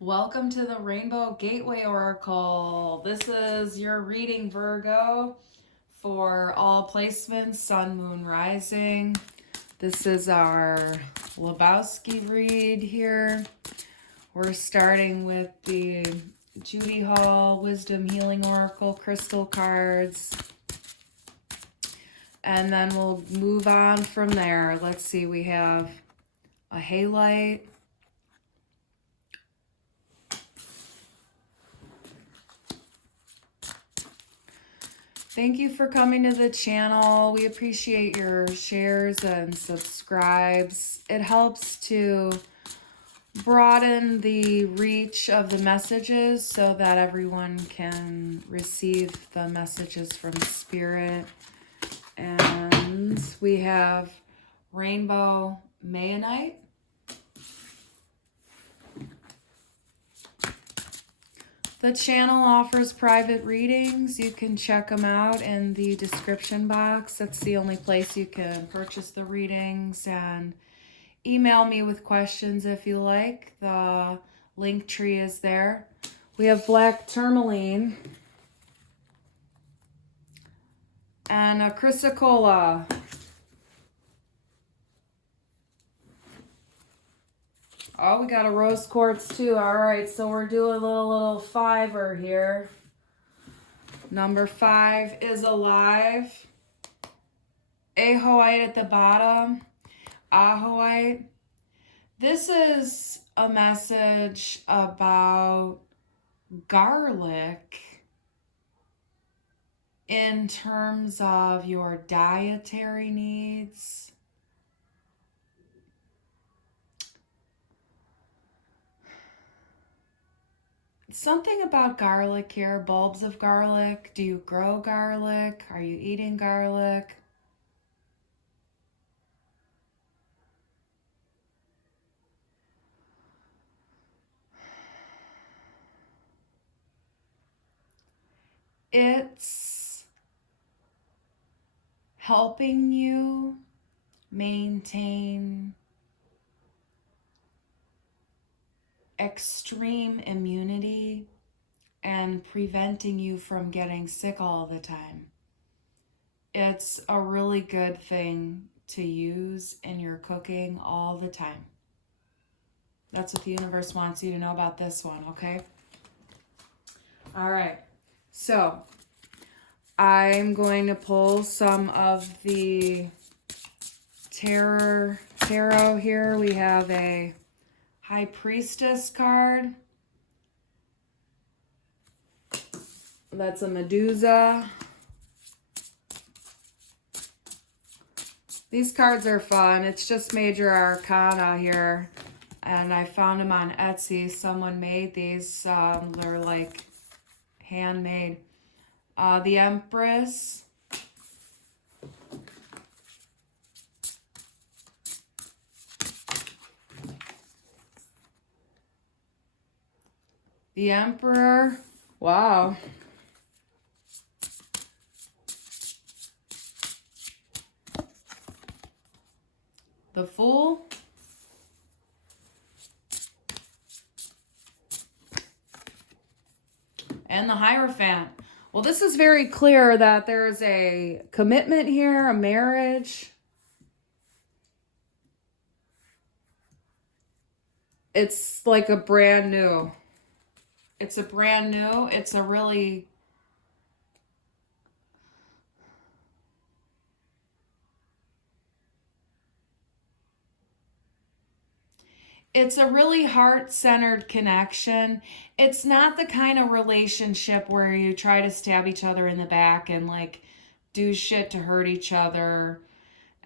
Welcome to the Rainbow Gateway Oracle. This is your reading, Virgo, for all placements, Sun, Moon, Rising. This is our Lebowski read here. We're starting with the Judy Hall Wisdom Healing Oracle crystal cards. And then we'll move on from there. Let's see, we have a halite. Thank you for coming to the channel. We appreciate your shares and subscribes. It helps to broaden the reach of the messages so that everyone can receive the messages from Spirit. And we have Rainbow Mayonite. The channel offers private readings. You can check them out in the description box. That's the only place you can purchase the readings, and email me with questions if you like. The link tree is there. We have black tourmaline and a chrysocolla. Oh, we got a rose quartz too. All right, so we're doing a little fiver here. Number 5 is alive. Ahoite at the bottom. Ahoite. This is a message about garlic in terms of your dietary needs. Something about garlic here, bulbs of garlic. Do you grow garlic? Are you eating garlic? It's helping you maintain extreme immunity and preventing you from getting sick all the time. It's a really good thing to use in your cooking all the time. That's what the universe wants you to know about this one, okay? All right, so I'm going to pull some of the tarot here. We have a High Priestess card. That's a Medusa. These cards are fun. It's just major arcana here. And I found them on Etsy. Someone made these. They're like handmade. The Empress. The Emperor. Wow. The Fool. And the Hierophant. Well, this is very clear that there's a commitment here, a marriage. It's like a brand new. It's a brand new. It's a really... It's a really heart-centered connection. It's not the kind of relationship where you try to stab each other in the back and like do shit to hurt each other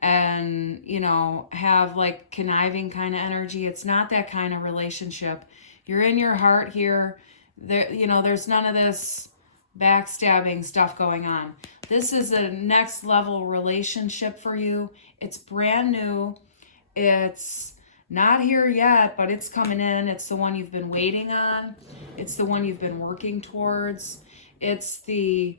and, you know, have like conniving kind of energy. It's not that kind of relationship. You're in your heart here. There, you know, there's none of this backstabbing stuff going on. This is a next level relationship for you. It's brand new. It's not here yet, but it's coming in. It's the one you've been waiting on. It's the one you've been working towards. It's the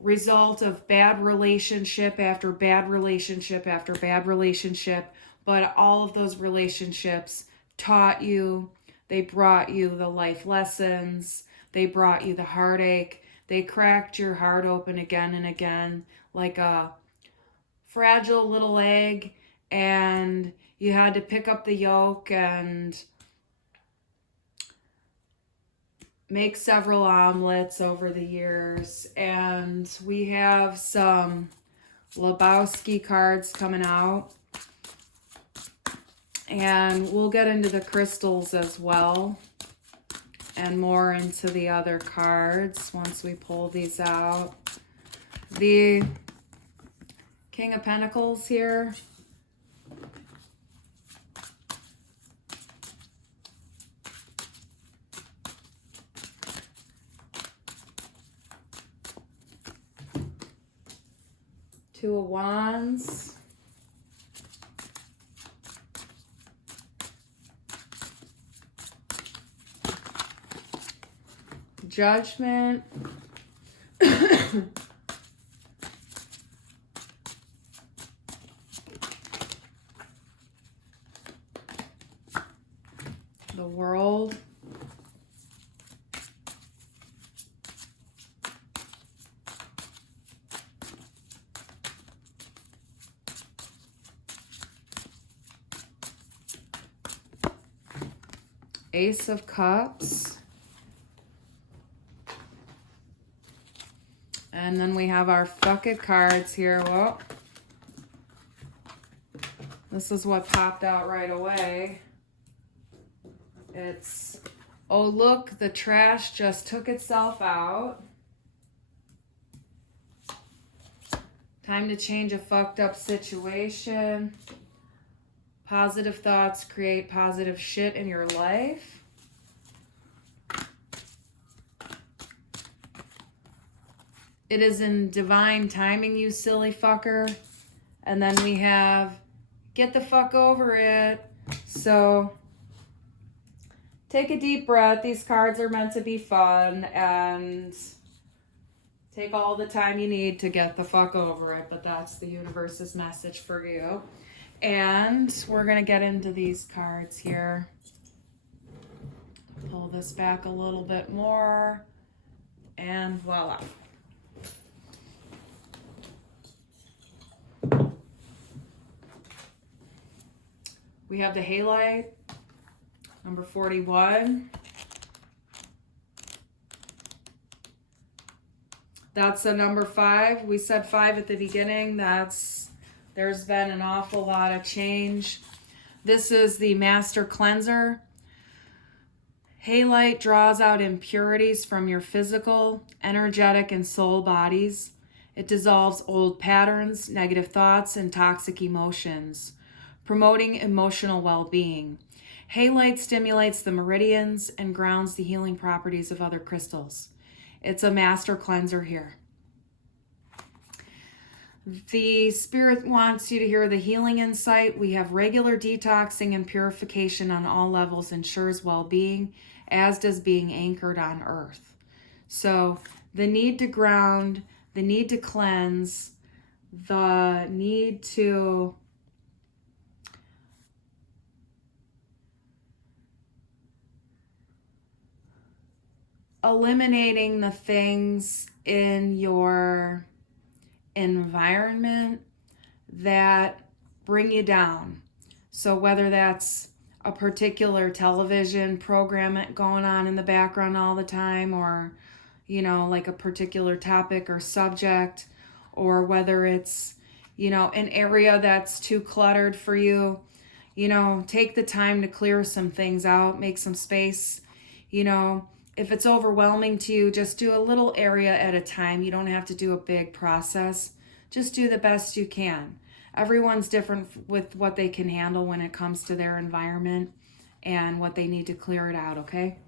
result of bad relationship after bad relationship after bad relationship. But all of those relationships taught you They brought you the life lessons. They brought you the heartache. They cracked your heart open again and again like a fragile little egg, and you had to pick up the yolk and make several omelets over the years. And we have some Lebowski cards coming out, and we'll get into the crystals as well and more into the other cards once we pull these out. The King of Pentacles here. Two of Wands. Judgment. The World. Ace of Cups. And then we have our bucket cards here. Well, this is what popped out right away. It's, oh look, the trash just took itself out. Time to change a fucked up situation. Positive thoughts create positive shit in your life. It is in divine timing, you silly fucker. And then we have, get the fuck over it. So take a deep breath. These cards are meant to be fun, and take all the time you need to get the fuck over it. But that's the universe's message for you. And we're going to get into these cards here. Pull this back a little bit more. And voila. We have the halite, number 41. That's a number 5. We said 5 at the beginning. There's been an awful lot of change. This is the Master Cleanser. Halite draws out impurities from your physical, energetic, and soul bodies. It dissolves old patterns, negative thoughts, and toxic emotions, promoting emotional well-being. Halite stimulates the meridians and grounds the healing properties of other crystals. It's a master cleanser here. The Spirit wants you to hear the healing insight. We have regular detoxing and purification on all levels ensures well-being, as does being anchored on earth. So the need to ground, the need to cleanse, the need to eliminating the things in your environment that bring you down. So whether that's a particular television program going on in the background all the time, or, you know, like a particular topic or subject, or whether it's, you know, an area that's too cluttered for you, you know, take the time to clear some things out, make some space. You know, if it's overwhelming to you, just do a little area at a time. You don't have to do a big process. Just do the best you can. Everyone's different with what they can handle when it comes to their environment and what they need to clear it out, okay?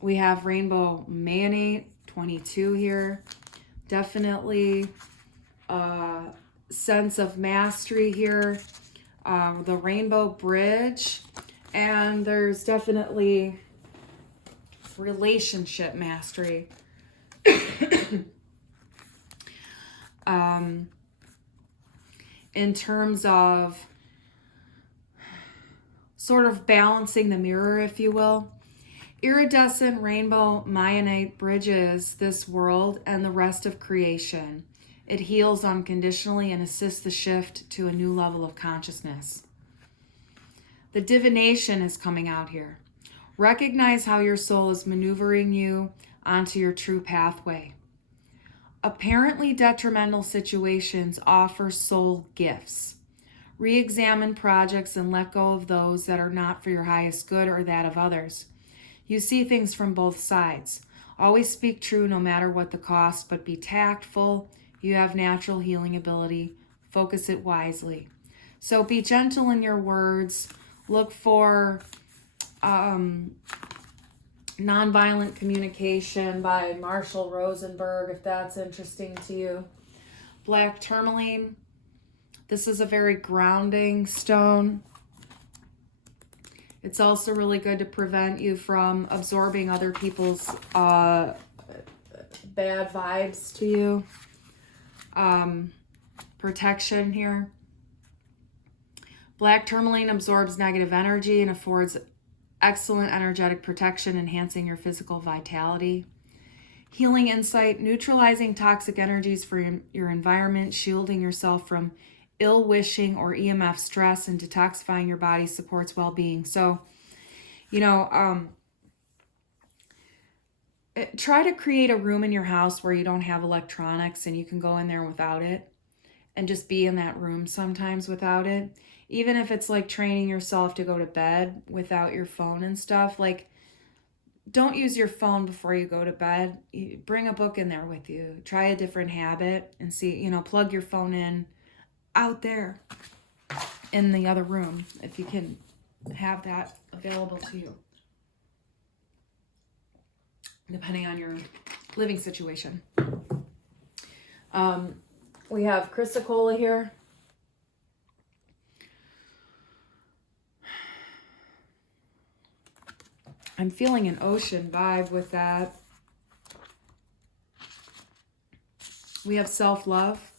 We have Rainbow Mayonnaise 22 here. Definitely a sense of mastery here. The Rainbow Bridge. And there's definitely relationship mastery. In terms of sort of balancing the mirror, if you will. Iridescent rainbow Mayanite bridges this world and the rest of creation. It heals unconditionally and assists the shift to a new level of consciousness. The divination is coming out here. Recognize how your soul is maneuvering you onto your true pathway. Apparently detrimental situations offer soul gifts. Re-examine projects and let go of those that are not for your highest good or that of others. You see things from both sides. Always speak true no matter what the cost, but be tactful. You have natural healing ability. Focus it wisely. So be gentle in your words. Look for Nonviolent Communication by Marshall Rosenberg, if that's interesting to you. Black tourmaline. This is a very grounding stone. It's also really good to prevent you from absorbing other people's bad vibes to you. Protection here. Black tourmaline absorbs negative energy and affords excellent energetic protection, enhancing your physical vitality. Healing insight, neutralizing toxic energies for your environment, shielding yourself from ill-wishing or EMF stress, and detoxifying your body supports well-being. So, try to create a room in your house where you don't have electronics and you can go in there without it and just be in that room sometimes without it. Even if it's like training yourself to go to bed without your phone and stuff, like don't use your phone before you go to bed. Bring a book in there with you. Try a different habit and see, plug your phone in out there in the other room if you can have that available to you, depending on your living situation. We have chrysocolla here. I'm feeling an ocean vibe with that. We have self-love.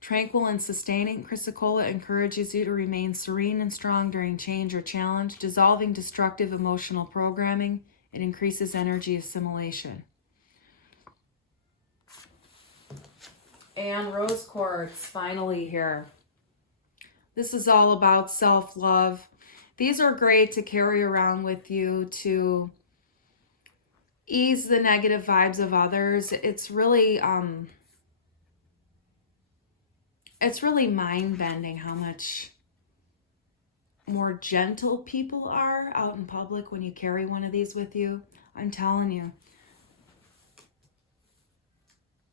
Tranquil and sustaining, chrysocolla encourages you to remain serene and strong during change or challenge, dissolving destructive emotional programming. It increases energy assimilation. And rose quartz, finally here. This is all about self-love. These are great to carry around with you to ease the negative vibes of others. It's really mind-bending how much more gentle people are out in public when you carry one of these with you. I'm telling you.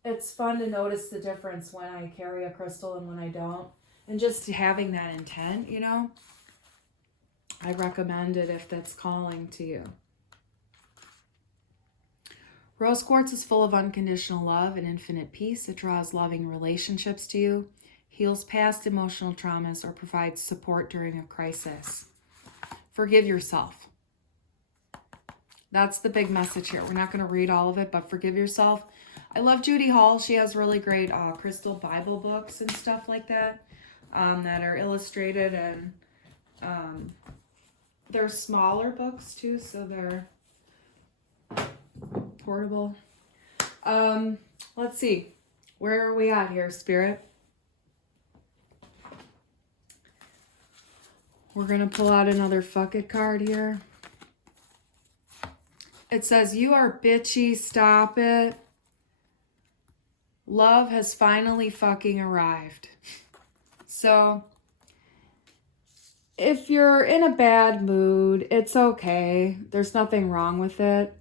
It's fun to notice the difference when I carry a crystal and when I don't. And just having that intent, I recommend it if that's calling to you. Rose quartz is full of unconditional love and infinite peace. It draws loving relationships to you, heals past emotional traumas, or provides support during a crisis. Forgive yourself. That's the big message here. We're not going to read all of it, but forgive yourself. I love Judy Hall. She has really great crystal Bible books and stuff like that that are illustrated, and they're smaller books too, so they're portable. Let's see. Where are we at here, Spirit? We're going to pull out another fuck it card here. It says, you are bitchy, stop it. Love has finally fucking arrived. So, if you're in a bad mood, it's okay. There's nothing wrong with it.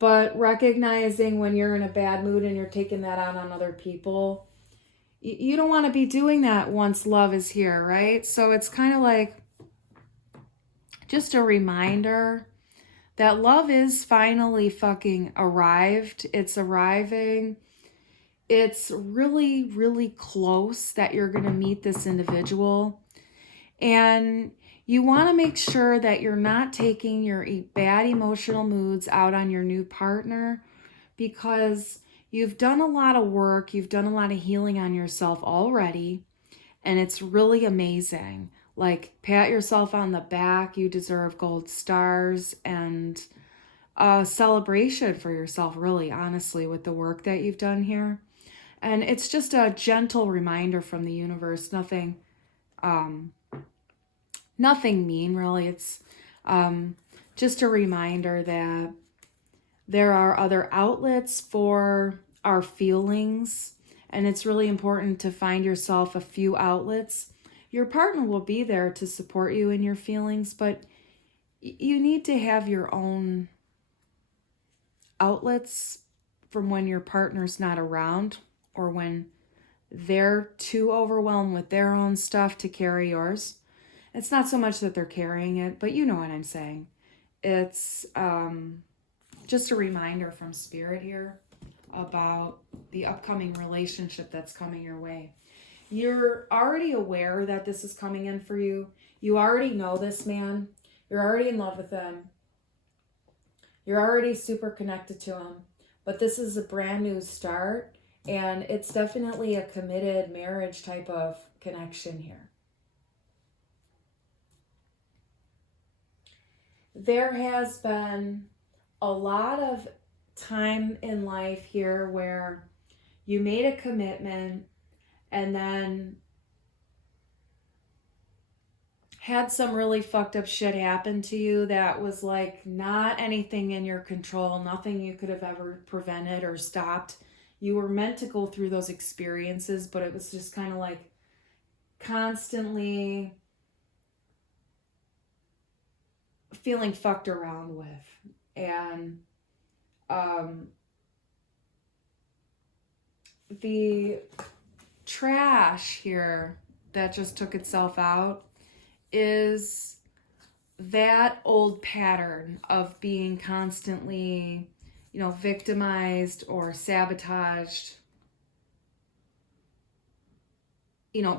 But recognizing when you're in a bad mood and you're taking that out on other people, you don't want to be doing that once love is here, right? So it's kind of like just a reminder that love is finally fucking arrived. It's arriving. It's really, really close that you're going to meet this individual. And you want to make sure that you're not taking your bad emotional moods out on your new partner, because you've done a lot of work. You've done a lot of healing on yourself already. And it's really amazing. Like, pat yourself on the back. You deserve gold stars and a celebration for yourself, really, honestly, with the work that you've done here. And it's just a gentle reminder from the universe. Um, nothing mean, really. It's just a reminder that there are other outlets for our feelings, and it's really important to find yourself a few outlets. Your partner will be there to support you in your feelings, but you need to have your own outlets from when your partner's not around or when they're too overwhelmed with their own stuff to carry yours. It's not so much that they're carrying it, but you know what I'm saying. It's just a reminder from Spirit here about the upcoming relationship that's coming your way. You're already aware that this is coming in for you. You already know this man. You're already in love with him. You're already super connected to him. But this is a brand new start, and it's definitely a committed marriage type of connection here. There has been a lot of time in life here where you made a commitment and then had some really fucked up shit happen to you that was like not anything in your control, nothing you could have ever prevented or stopped. You were meant to go through those experiences, but it was just kind of like constantly feeling fucked around with. And the trash here that just took itself out is that old pattern of being constantly, victimized or sabotaged,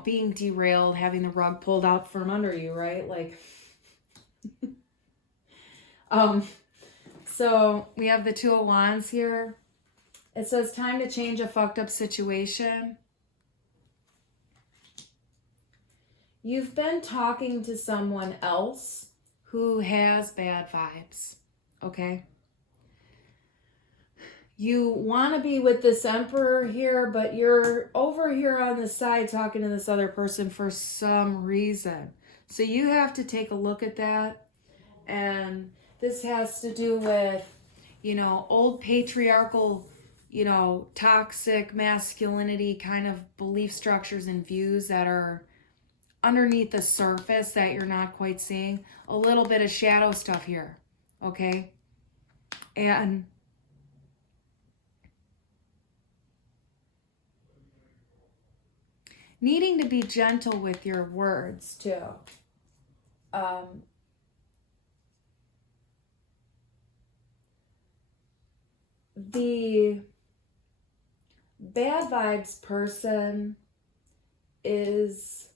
being derailed, having the rug pulled out from under you, right? Like, so we have the Two of Wands here. It says time to change a fucked up situation. You've been talking to someone else who has bad vibes, okay? You want to be with this Emperor here, but you're over here on the side talking to this other person for some reason. So you have to take a look at that. And this has to do with, old patriarchal, toxic masculinity kind of belief structures and views that are underneath the surface that you're not quite seeing. A little bit of shadow stuff here, okay? And needing to be gentle with your words too. The bad vibes person is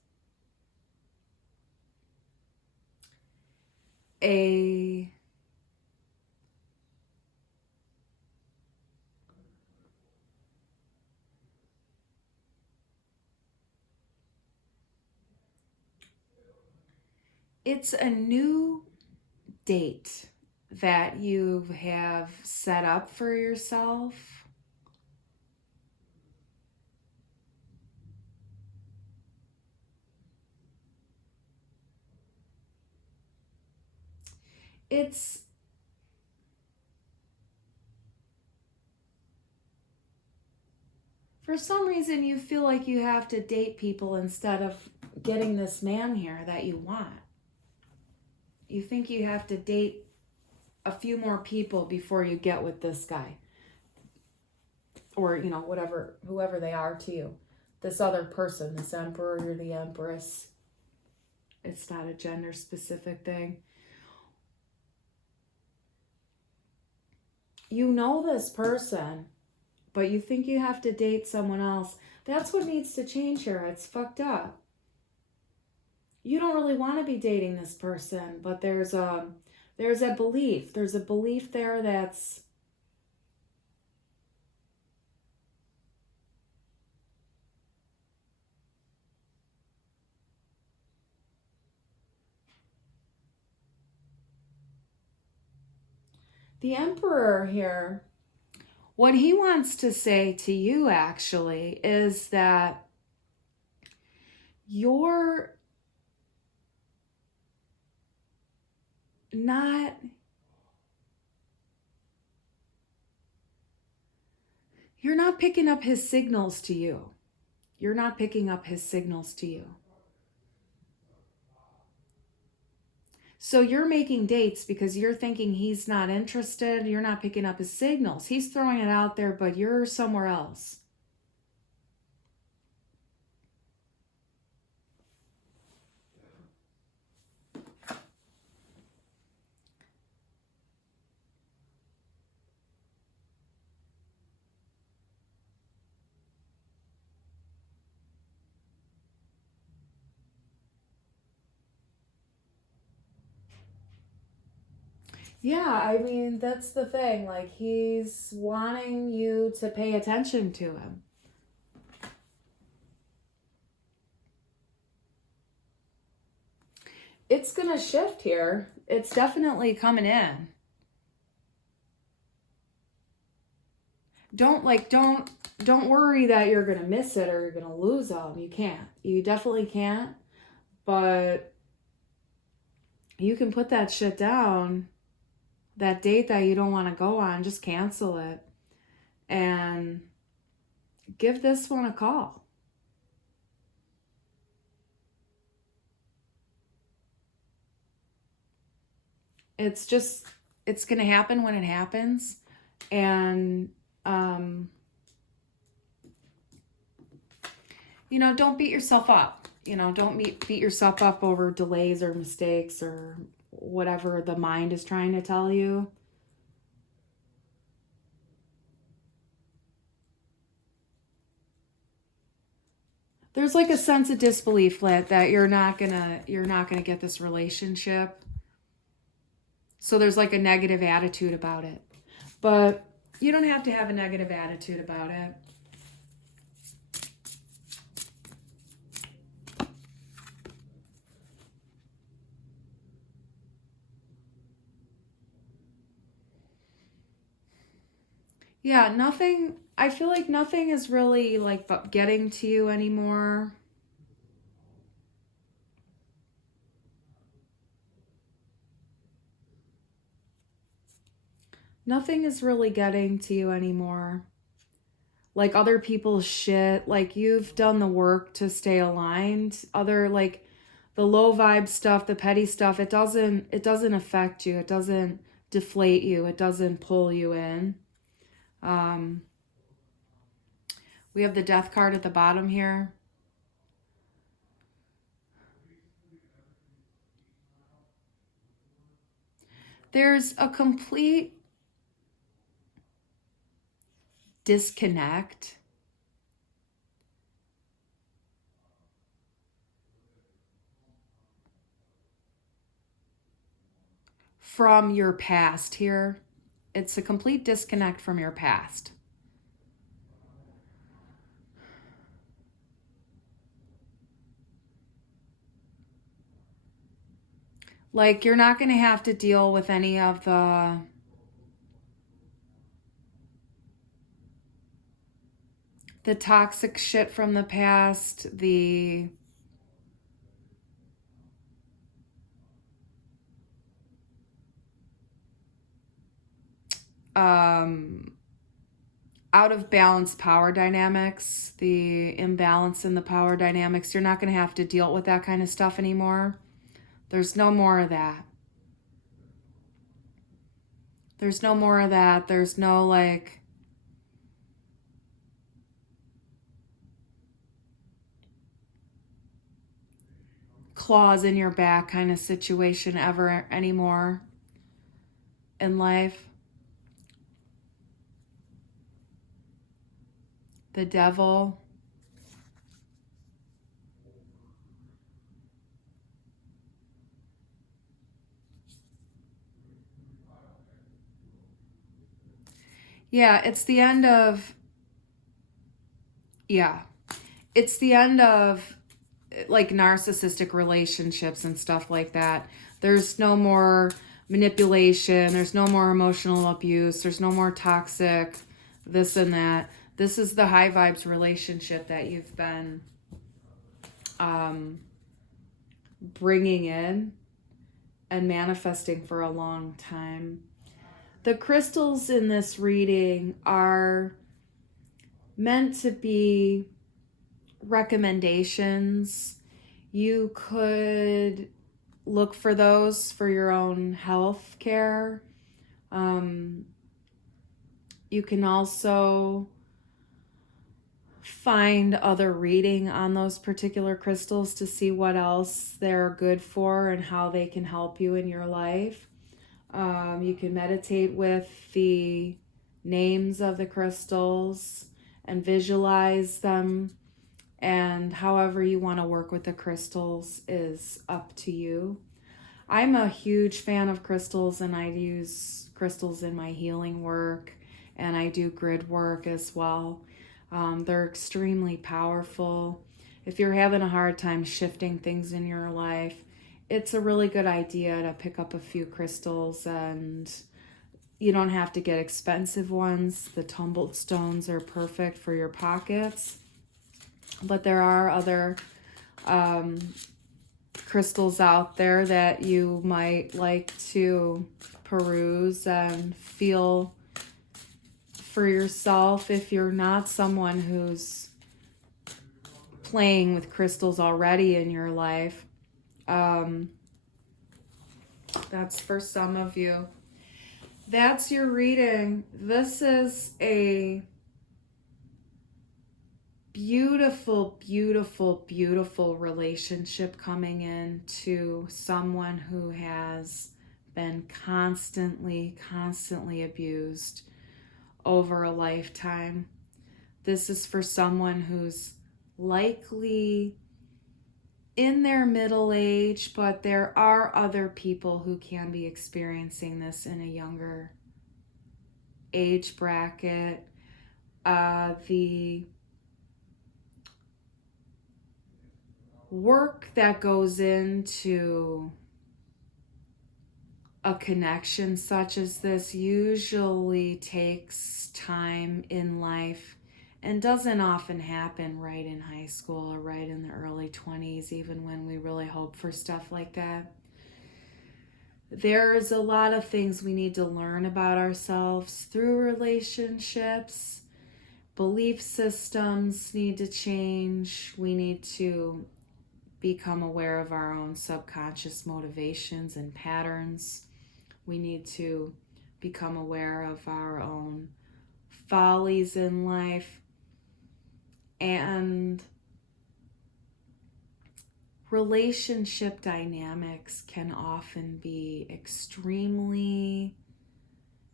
it's a new date that you have set up for yourself. It's for some reason you feel like you have to date people instead of getting this man here that you want. You think you have to date a few more people before you get with this guy. Or, whoever they are to you. This other person, this Emperor or the Empress. It's not a gender specific thing. You know this person, but you think you have to date someone else. That's what needs to change here. It's fucked up. You don't really want to be dating this person, but there's a belief. There's a belief there that's The Emperor here, what he wants to say to you actually is that you're not picking up his signals to you. You're not picking up his signals to you. So you're making dates because you're thinking he's not interested. You're not picking up his signals. He's throwing it out there, but you're somewhere else. Yeah, I mean, that's the thing. Like, he's wanting you to pay attention to him. It's going to shift here. It's definitely coming in. Don't worry that you're going to miss it or you're going to lose them. You can't. You definitely can't. But you can put that shit down. That date that you don't want to go on, just cancel it and give this one a call. It's going to happen when it happens. And, don't beat yourself up. Don't beat yourself up over delays or mistakes or whatever the mind is trying to tell you. There's like a sense of disbelief that you're not gonna get this relationship. So there's like a negative attitude about it. But you don't have to have a negative attitude about it. Yeah, I feel like nothing is really like getting to you anymore. Nothing is really getting to you anymore. Like other people's shit, like you've done the work to stay aligned. Other like the low vibe stuff, the petty stuff, it doesn't affect you. It doesn't deflate you. It doesn't pull you in. We have the Death card at the bottom here. There's a complete disconnect from your past here. It's a complete disconnect from your past. Like you're not going to have to deal with any of the toxic shit from the past, the out of balance power dynamics, the imbalance in the power dynamics. You're not going to have to deal with that kind of stuff anymore. There's no more of that. There's no more of that. There's no like claws in your back kind of situation ever anymore in life. The Devil. Yeah, it's the end of like narcissistic relationships and stuff like that. There's no more manipulation. There's no more emotional abuse. There's no more toxic this and that. This is the high vibes relationship that you've been bringing in and manifesting for a long time. The crystals in this reading are meant to be recommendations. You could look for those for your own health care. You can also find other reading on those particular crystals to see what else they're good for and how they can help you in your life. You can meditate with the names of the crystals and visualize them, and however you want to work with the crystals is up to you. I'm a huge fan of crystals, and I use crystals in my healing work, and I do grid work as well. They're extremely powerful. If you're having a hard time shifting things in your life, it's a really good idea to pick up a few crystals, and you don't have to get expensive ones. The tumbled stones are perfect for your pockets, but there are other crystals out there that you might like to peruse and feel for yourself. If you're not someone who's playing with crystals already in your life, that's for some of you. That's your reading. This is a beautiful, beautiful, beautiful relationship coming in to someone who has been constantly abused over a lifetime. This is for someone who's likely in their middle age, but there are other people who can be experiencing this in a younger age bracket. The work that goes into a connection such as this usually takes time in life and doesn't often happen right in high school or right in the early 20s, even when we really hope for stuff like that. There's a lot of things we need to learn about ourselves through relationships. Belief systems need to change. We need to become aware of our own subconscious motivations and patterns. We need to become aware of our own follies in life. And relationship dynamics can often be extremely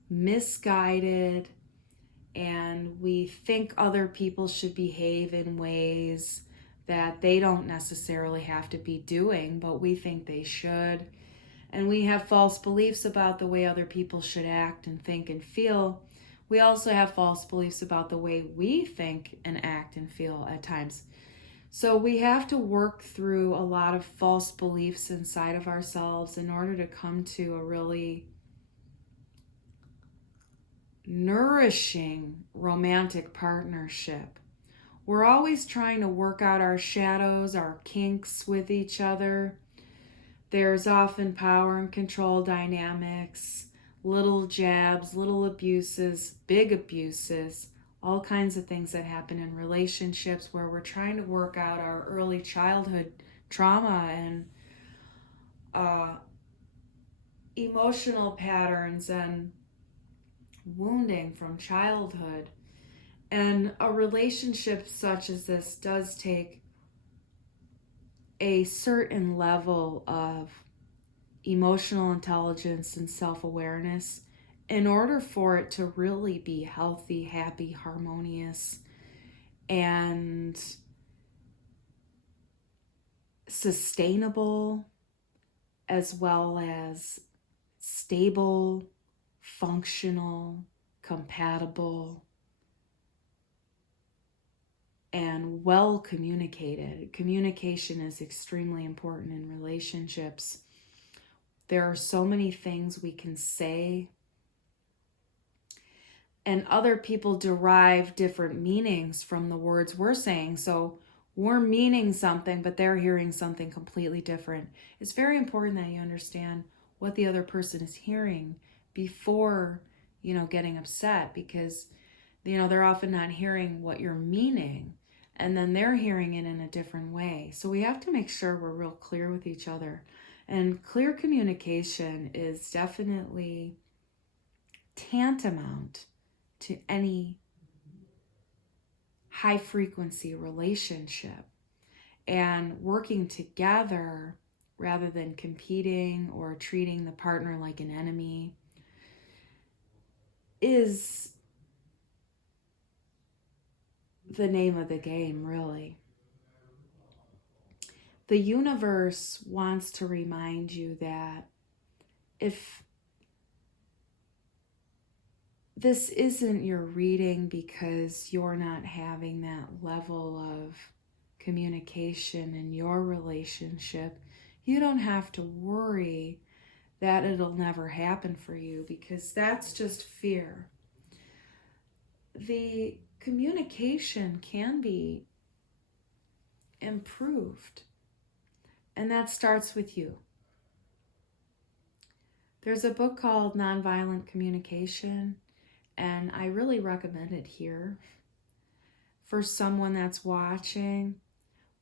misguided, and we think other people should behave in ways that they don't necessarily have to be doing, but we think they should. And we have false beliefs about the way other people should act and think and feel. We also have false beliefs about the way we think and act and feel at times. So we have to work through a lot of false beliefs inside of ourselves in order to come to a really nourishing romantic partnership. We're always trying to work out our shadows, our kinks with each other. There's often power and control dynamics, little jabs, little abuses, big abuses, all kinds of things that happen in relationships where we're trying to work out our early childhood trauma and emotional patterns and wounding from childhood. And a relationship such as this does take a certain level of emotional intelligence and self-awareness in order for it to really be healthy, happy, harmonious, and sustainable, as well as stable, functional, compatible, and well communicated. Communication is extremely important in relationships. There are so many things we can say, and other people derive different meanings from the words we're saying. So we're meaning something, but they're hearing something completely different. It's very important that you understand what the other person is hearing before, getting upset, because, they're often not hearing what you're meaning, and then they're hearing it in a different way. So we have to make sure we're real clear with each other. And clear communication is definitely tantamount to any high frequency relationship. And working together rather than competing or treating the partner like an enemy is the name of the game, really. The universe wants to remind you that if this isn't your reading because you're not having that level of communication in your relationship, you don't have to worry that it'll never happen for you, because that's just fear. The communication can be improved, and that starts with you. There's a book called Nonviolent Communication, and I really recommend it here for someone that's watching,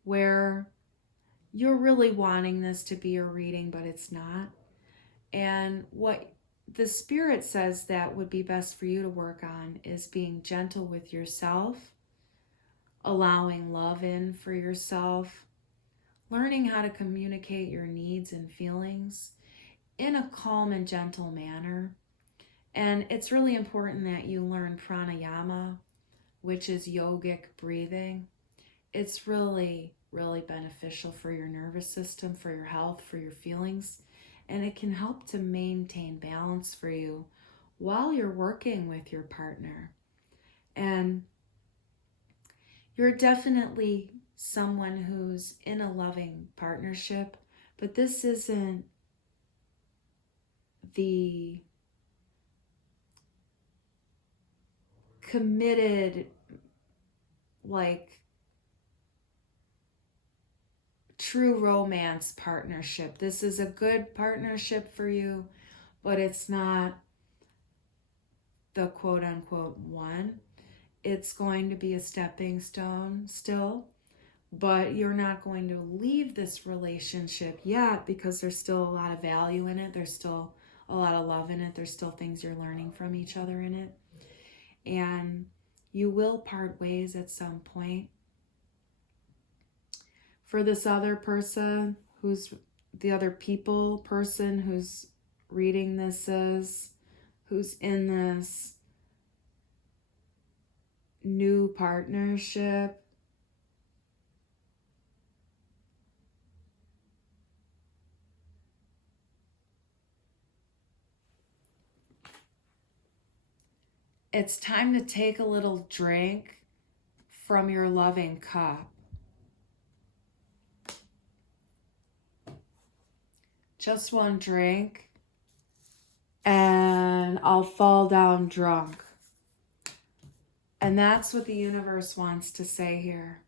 where you're really wanting this to be your reading, but it's not. And what the spirit says that would be best for you to work on is being gentle with yourself, allowing love in for yourself, learning how to communicate your needs and feelings in a calm and gentle manner. And it's really important that you learn pranayama, which is yogic breathing. It's really, really beneficial for your nervous system, for your health, for your feelings, and it can help to maintain balance for you while you're working with your partner. And you're definitely someone who's in a loving partnership, but this isn't the committed, true romance partnership. This is a good partnership for you, but it's not the quote unquote one. It's going to be a stepping stone still, but you're not going to leave this relationship yet, because there's still a lot of value in it. There's still a lot of love in it. There's still things you're learning from each other in it. And you will part ways at some point. For this other person, who's the other person who's reading this is, who's in this new partnership, it's time to take a little drink from your loving cup. Just one drink, and I'll fall down drunk. And that's what the universe wants to say here.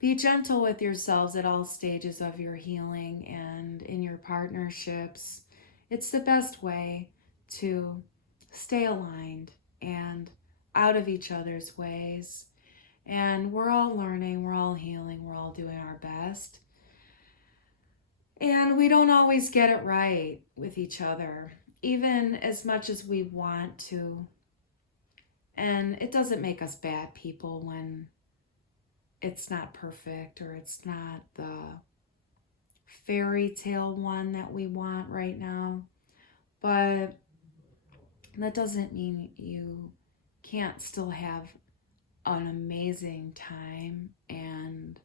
Be gentle with yourselves at all stages of your healing and in your partnerships. It's the best way to stay aligned and out of each other's ways. And we're all learning, we're all healing, we're all doing our best. And we don't always get it right with each other, even as much as we want to. And it doesn't make us bad people when it's not perfect, or it's not the fairy tale one that we want right now. But that doesn't mean you can't still have an amazing time and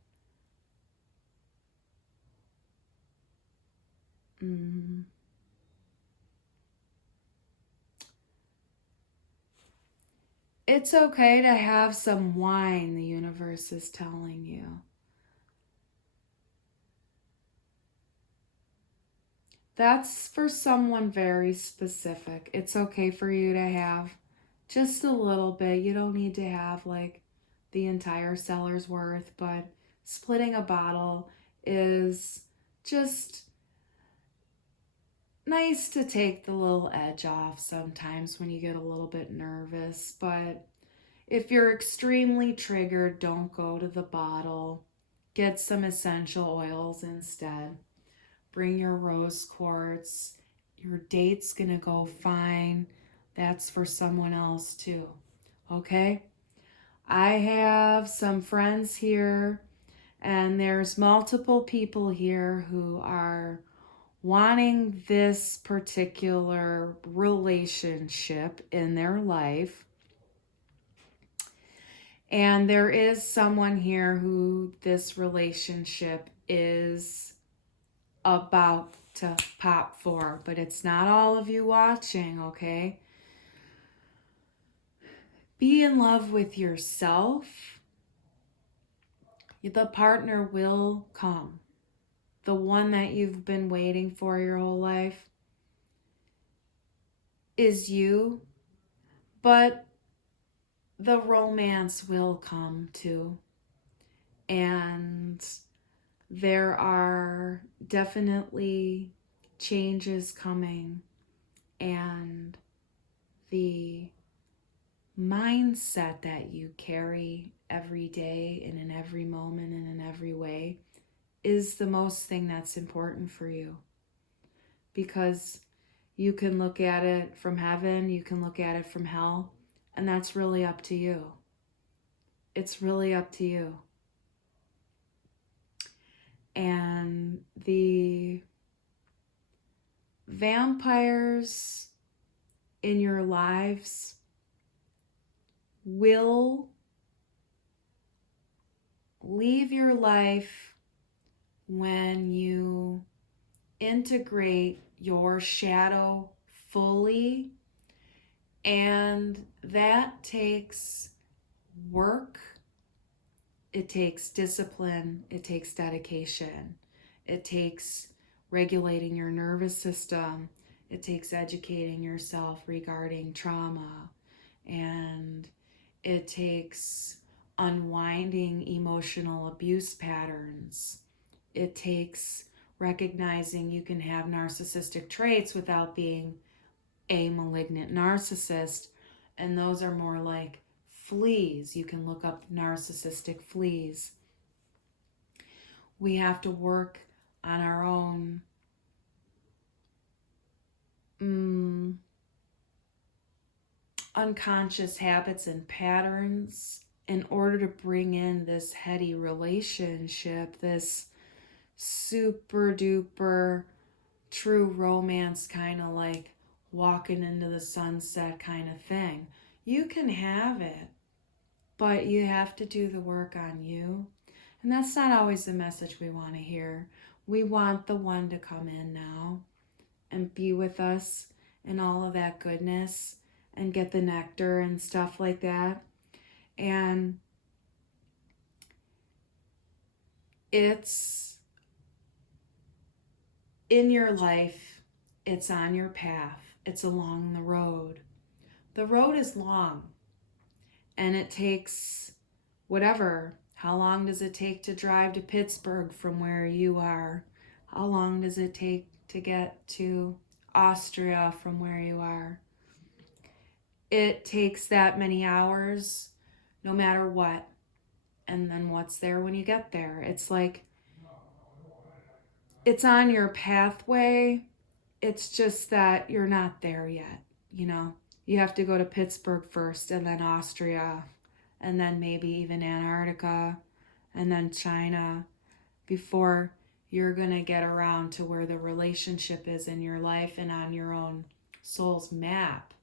it's okay to have some wine, the universe is telling you. That's for someone very specific. It's okay for you to have just a little bit. You don't need to have like the entire cellar's worth, but splitting a bottle is just nice to take the little edge off sometimes when you get a little bit nervous. But if you're extremely triggered, don't go to the bottle. Get some essential oils instead. Bring your rose quartz. Your date's gonna go fine. That's for someone else too. Okay? I have some friends here, and there's multiple people here who are wanting this particular relationship in their life. And there is someone here who this relationship is about to pop for, but it's not all of you watching, okay? Be in love with yourself. The partner will come. The one that you've been waiting for your whole life is you, but the romance will come too. And there are definitely changes coming, and the mindset that you carry every day and in every moment and in every way is the most thing that's important for you, because you can look at it from heaven, you can look at it from hell, and that's really up to you. It's really up to you. And the vampires in your lives will leave your life when you integrate your shadow fully, and that takes work. It takes discipline, it takes dedication, it takes regulating your nervous system, it takes educating yourself regarding trauma, and it takes unwinding emotional abuse patterns. It takes recognizing you can have narcissistic traits without being a malignant narcissist, and those are more like fleas. You can look up narcissistic fleas. We have to work on our own unconscious habits and patterns in order to bring in this heady relationship, this super duper true romance, kind of like walking into the sunset kind of thing. You can have it, but you have to do the work on you. And that's not always the message we want to hear. We want the one to come in now and be with us and all of that goodness and get the nectar and stuff like that. And it's in your life, it's on your path, it's along the road. The road is long, and it takes whatever. How long does it take to drive to Pittsburgh from where you are? How long does it take to get to Austria from where you are? It takes that many hours no matter what. And then what's there when you get there? It's like, it's on your pathway. It's just that you're not there yet, you know? You have to go to Pittsburgh first, and then Austria, and then maybe even Antarctica, and then China, before you're going to get around to where the relationship is in your life and on your own soul's map.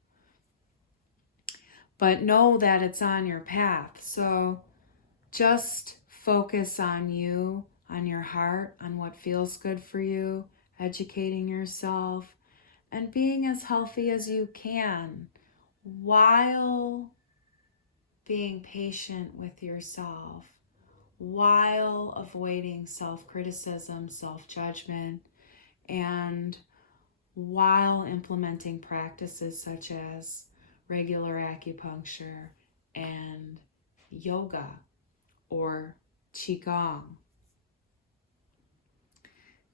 But know that it's on your path. So just focus on you, on your heart, on what feels good for you, educating yourself, and being as healthy as you can while being patient with yourself, while avoiding self-criticism, self-judgment, and while implementing practices such as regular acupuncture and yoga or qigong.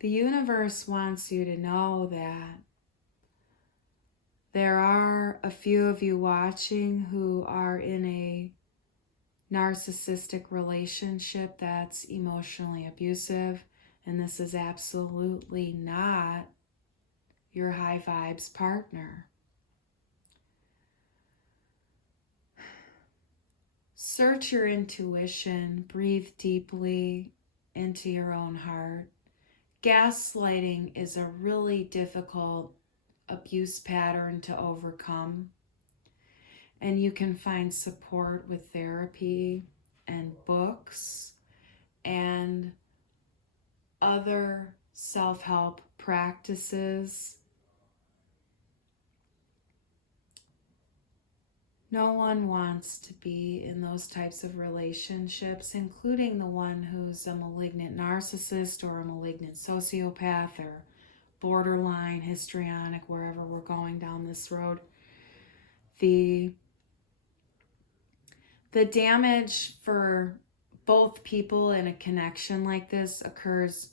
The universe wants you to know that there are a few of you watching who are in a narcissistic relationship that's emotionally abusive, and this is absolutely not your high vibes partner. Search your intuition, breathe deeply into your own heart. Gaslighting is a really difficult abuse pattern to overcome, and you can find support with therapy and books and other self-help practices. No one wants to be in those types of relationships, including the one who's a malignant narcissist or a malignant sociopath or borderline, histrionic, wherever we're going down this road. The damage for both people in a connection like this occurs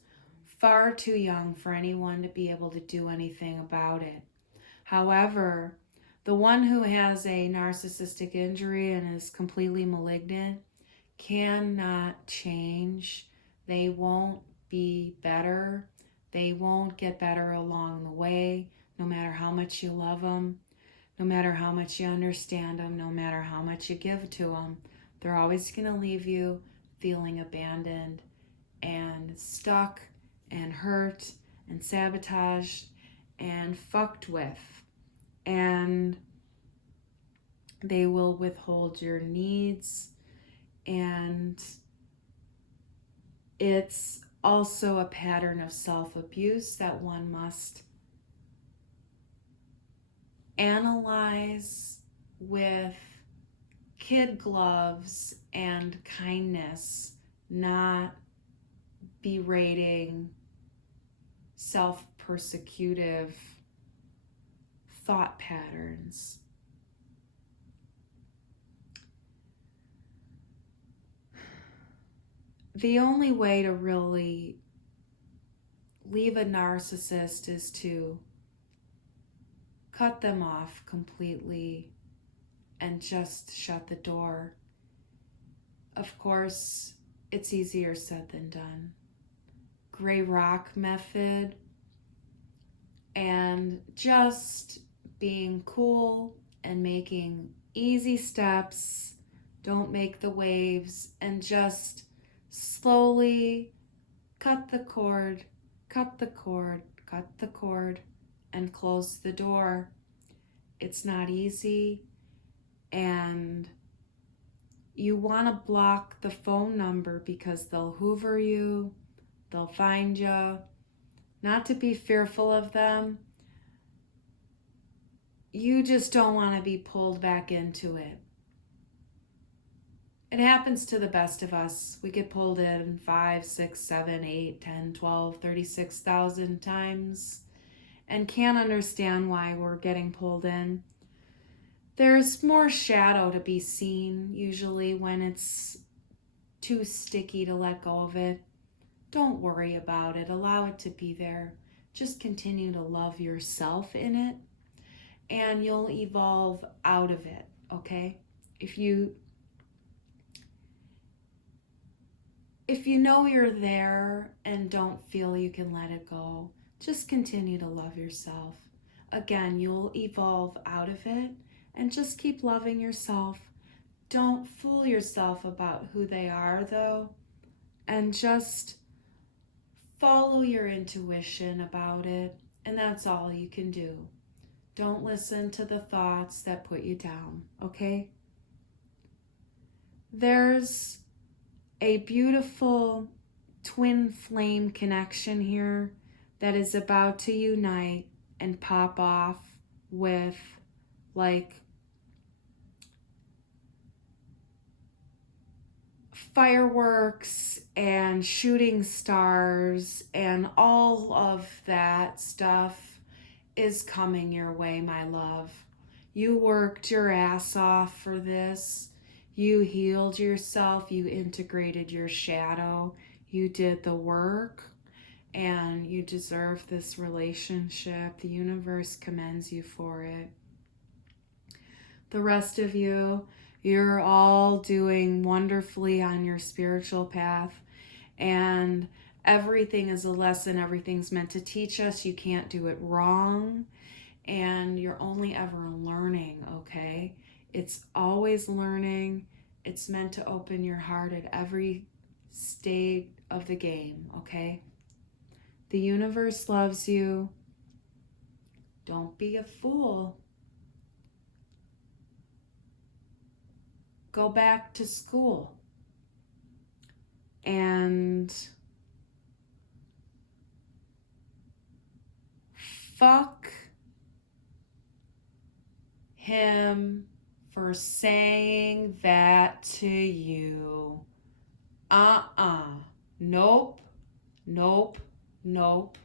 far too young for anyone to be able to do anything about it. However, the one who has a narcissistic injury and is completely malignant cannot change. They won't be better. They won't get better along the way, no matter how much you love them, no matter how much you understand them, no matter how much you give to them. They're always going to leave you feeling abandoned and stuck and hurt and sabotaged and fucked with. And they will withhold your needs. And it's also a pattern of self-abuse that one must analyze with kid gloves and kindness, not berating, self-persecutive thought patterns. The only way to really leave a narcissist is to cut them off completely and just shut the door. Of course, it's easier said than done. Gray rock method and just being cool and making easy steps. Don't make the waves, and just slowly cut the cord, cut the cord, cut the cord, and close the door. It's not easy, and you want to block the phone number because they'll hoover you, they'll find you. Not to be fearful of them, you just don't want to be pulled back into it. It happens to the best of us. We get pulled in 5, 6, 7, 8, 10, 12, 36,000 times and can't understand why we're getting pulled in. There's more shadow to be seen usually when it's too sticky to let go of it. Don't worry about it. Allow it to be there. Just continue to love yourself in it, and you'll evolve out of it, okay? If you know you're there and don't feel you can let it go, just continue to love yourself. Again, you'll evolve out of it, and just keep loving yourself. Don't fool yourself about who they are, though, and just follow your intuition about it, and that's all you can do. Don't listen to the thoughts that put you down, okay? There's a beautiful twin flame connection here that is about to unite and pop off with like fireworks and shooting stars and all of that stuff. is coming your way, my love. You worked your ass off for this. You healed yourself. You integrated your shadow. You did the work, and you deserve this relationship. The universe commends you for it. The rest of you, you're all doing wonderfully on your spiritual path, and everything is a lesson. Everything's meant to teach us. You can't do it wrong, and you're only ever learning, okay? It's always learning. It's meant to open your heart at every state of the game, okay? The universe loves you. Don't be a fool. Go back to school and fuck him for saying that to you. Nope. Nope. Nope.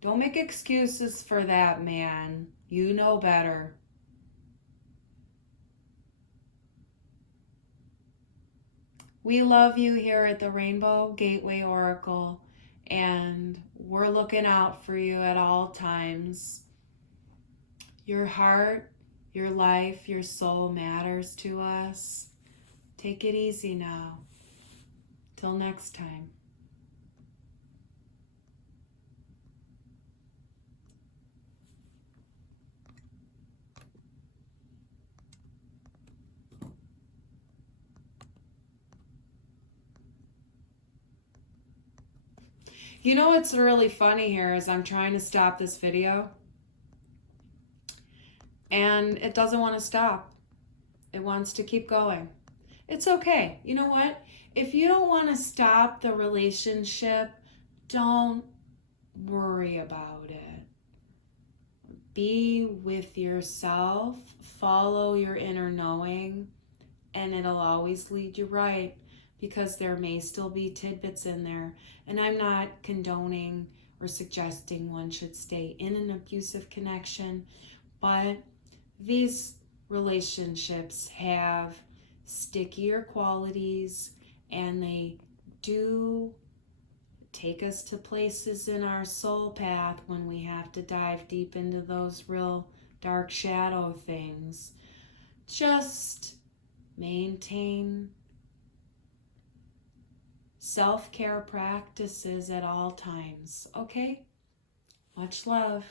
Don't make excuses for that, man. You know better. We love you here at the Rainbow Gateway Oracle, and we're looking out for you at all times. Your heart, your life, your soul matters to us. Take it easy now. Till next time. You know what's really funny here is I'm trying to stop this video, and it doesn't want to stop. It wants to keep going. It's okay. You know what? If you don't want to stop the relationship, don't worry about it. Be with yourself, follow your inner knowing, and it'll always lead you right, because there may still be tidbits in there. And I'm not condoning or suggesting one should stay in an abusive connection, but these relationships have stickier qualities, and they do take us to places in our soul path when we have to dive deep into those real dark shadow things. Just maintain self-care practices at all times, okay? Much love.